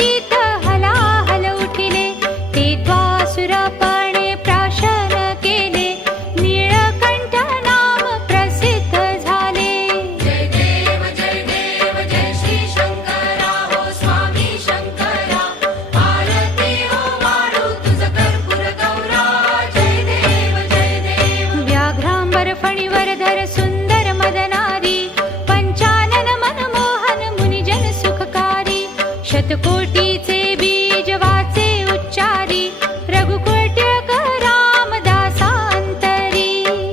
चित हलाहल उठिले, ते त्वासुरपणे प्राशन केले, नीळकंठ नाम प्रसिद्ध झाले. जय देव जय श्री शंकरा हो स्वामी शंकरा, आरती हो वाळू तुझ कर्पूर गौरा. जय देव व्याघ्रांबर फणीवर धर सुंदर मदनारी, पंचानन मनमोहन मुनिजन सुखकारी, शतकोटीचे बीज वाचे उच्चारी, रघुकुट्यक रामदासांतरी.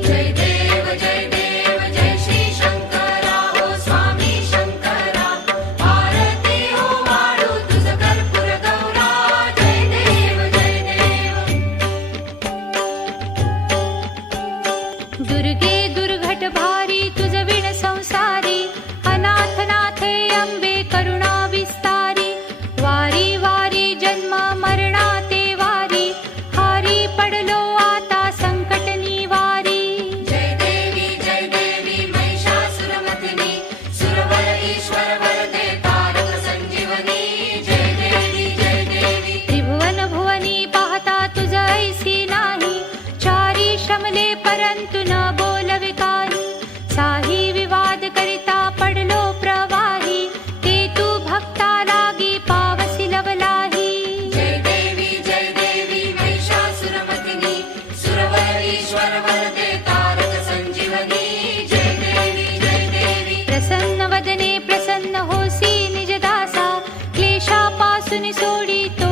जय देव जय श्री शंकरा हो स्वामी शंकरा, आरती हो वाळू तुझ कर्पूर गौरा. जय देव दुर्गे दुर्घट भारी तुझ विण संसारी, अनाथ नाथे अंबे करुणा विस्तारी, वारी वारी जन्म मरणाते वारी, हारी पडलो आता संकट निवारी. जय देवी महिषासुरमर्दिनी, सुरवर ईश्वर वरदे तारक संजीवनी. जय देवी त्रिभुवन भुवनी पाहता तुझ ऐसी नाही, चारी शमले परंतु न बोलवे काही, साही विवाद करिता पडलो प्रवाही, ते तू भक्ता लागी पावसी लवलाही. जय देवी महिषासुरमर्दिनी, सुरवर ईश्वर वरदे तारक संजीवनी. जय देवी प्रसन्न वदने प्रसन्न होसी निज दासा, क्लेशापासून सोडी तो